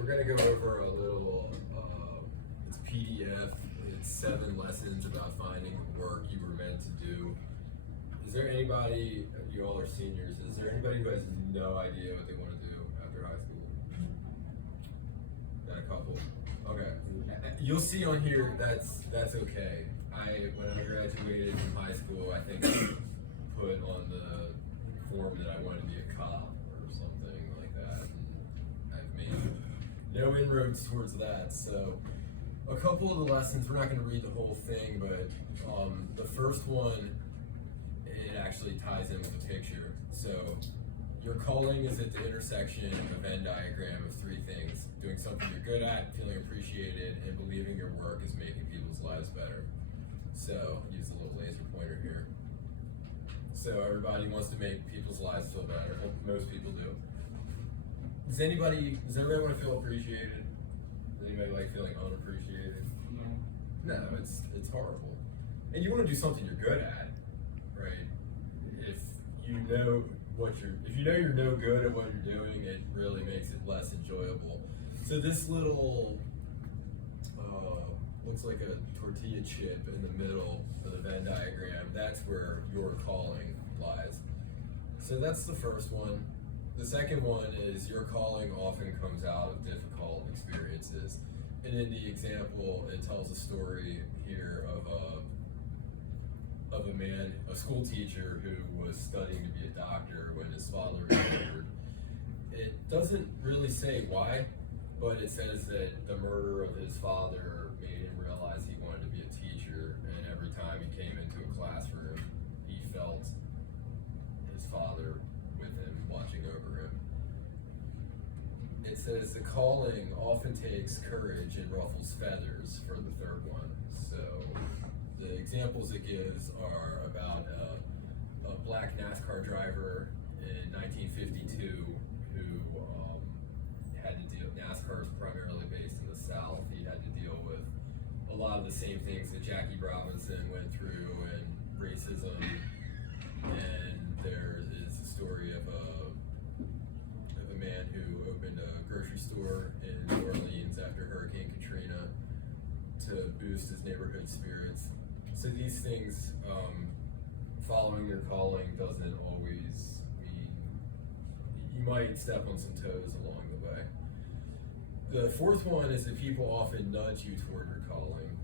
we're going to go over a little, it's PDF, it's 7 lessons about finding the work you were meant to do. Is there anybody, you all are seniors, is there anybody who has no idea what they want to do after high school? Got a couple. Okay. You'll see on here that's okay. When I graduated from high school, I think I put on the form that I wanted to be a cop or something like that. And I've made no inroads towards that. So a couple of the lessons, we're not going to read the whole thing, but the first one, it actually ties in with the picture. So your calling is at the intersection of a Venn diagram of 3 things: doing something you're good at, feeling appreciated, and believing your work is making people's lives better. So use a little laser pointer here. So everybody wants to make people's lives feel better. Most people do. Does everybody want to feel appreciated? Does anybody like feeling unappreciated? No. No, it's horrible. And you want to do something you're good at, right? If you know you're no good at what you're doing, it really makes it less enjoyable. So this little looks like a tortilla chip in the middle of the Venn diagram. That's where your calling lies. So that's the first one. The second one is your calling often comes out of difficult experiences. And in the example, it tells a story here of a man, a school teacher who was studying to be a doctor when his father was murdered. It doesn't really say why, but it says that the murder of his father made him realize he wanted to be a teacher, and every time he came into a classroom, he felt his father with him, watching over him. It says the calling often takes courage and ruffles feathers for the third one. So the examples it gives are about a black NASCAR driver in 1952 who had to deal. NASCAR is primarily based in the South. He had to deal with a lot of the same things that Jackie Robinson went through, and racism. And there is a story of a man who opened a grocery store in New Orleans after Hurricane Katrina to boost his neighborhood spirits. So these things, following your calling doesn't always mean, you might step on some toes along the way. The fourth one is that people often nudge you toward your calling.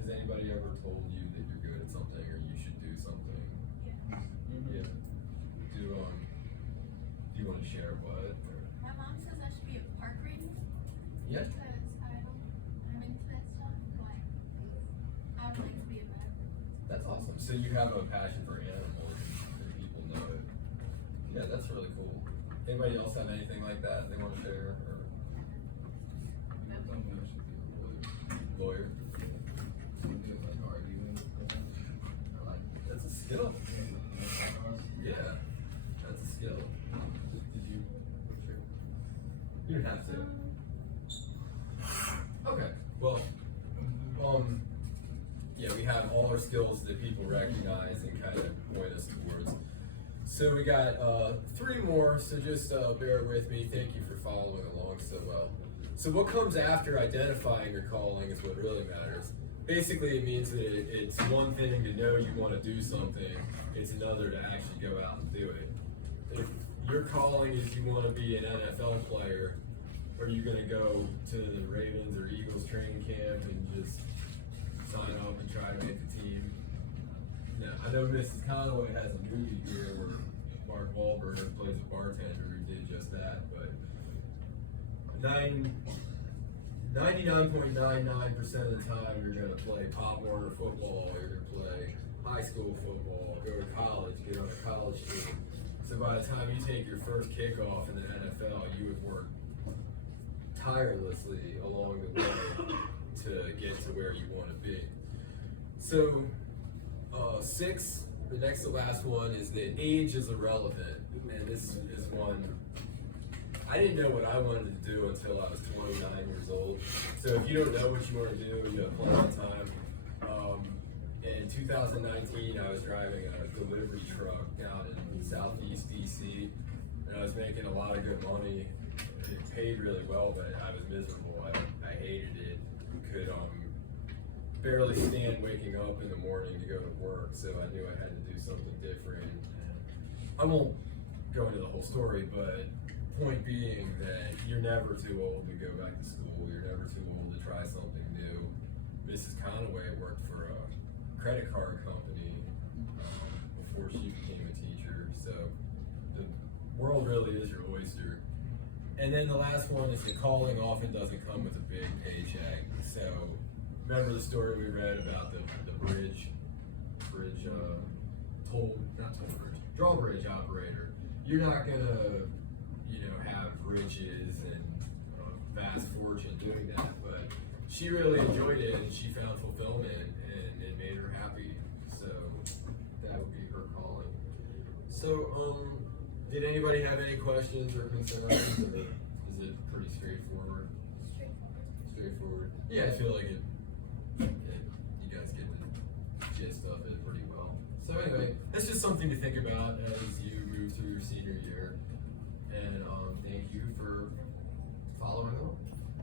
Has anybody ever told you that you're good at something or you should do something? Yeah. Do you want to share what? Or? My mom says I should be a park ranger. Yeah. Because I'm into that stuff, but I would like to be a vet. That's awesome. So you have a passion for animals and people know it. Yeah, that's really cool. Anybody else have anything like that they want to share? Or? Lawyer. That's a skill. Yeah, that's a skill. Did you? Sure. You didn't have to. Okay. Well, yeah, we have all our skills that people recognize and kind of point us towards. So we got 3 more. So just bear with me. Thank you for following along so well. So what comes after identifying your calling is what really matters. Basically, it means that it's one thing to know you want to do something, it's another to actually go out and do it. If your calling is you want to be an NFL player, are you going to go to the Ravens or Eagles training camp and just sign up and try to make the team? No, I know Mrs. Conway has a movie here where Mark Wahlberg plays a bartender who did just that, but 99.99% of the time you're going to play Pop Warner football, you're going to play high school football, go to college, get on a college team. So by the time you take your first kickoff in the NFL, you would work tirelessly along the way to get to where you want to be. So 6, the next to last one is that age is irrelevant. And this is one I didn't know what I wanted to do until I was 29 years old. So if you don't know what you want to do, you have plenty of time. In 2019, I was driving a delivery truck down in Southeast DC, and I was making a lot of good money. it paid really well, but I was miserable. I hated it. Could barely stand waking up in the morning to go to work, so I knew I had to do something different. And I won't go into the whole story, but point being that you're never too old to go back to school. You're never too old to try something new. Mrs. Conaway worked for a credit card company before she became a teacher, so the world really is your oyster. And then the last one is the calling often doesn't come with a big paycheck. So remember the story we read about the drawbridge operator. You're not gonna, have riches and a vast fortune doing that, but she really enjoyed it and she found fulfillment and it made her happy. So that would be her calling. So, did anybody have any questions or concerns? Or is it pretty straightforward? Straightforward. Yeah, I feel like it. You guys get the gist of it pretty well. So anyway, that's just something to think about as you move through your senior year.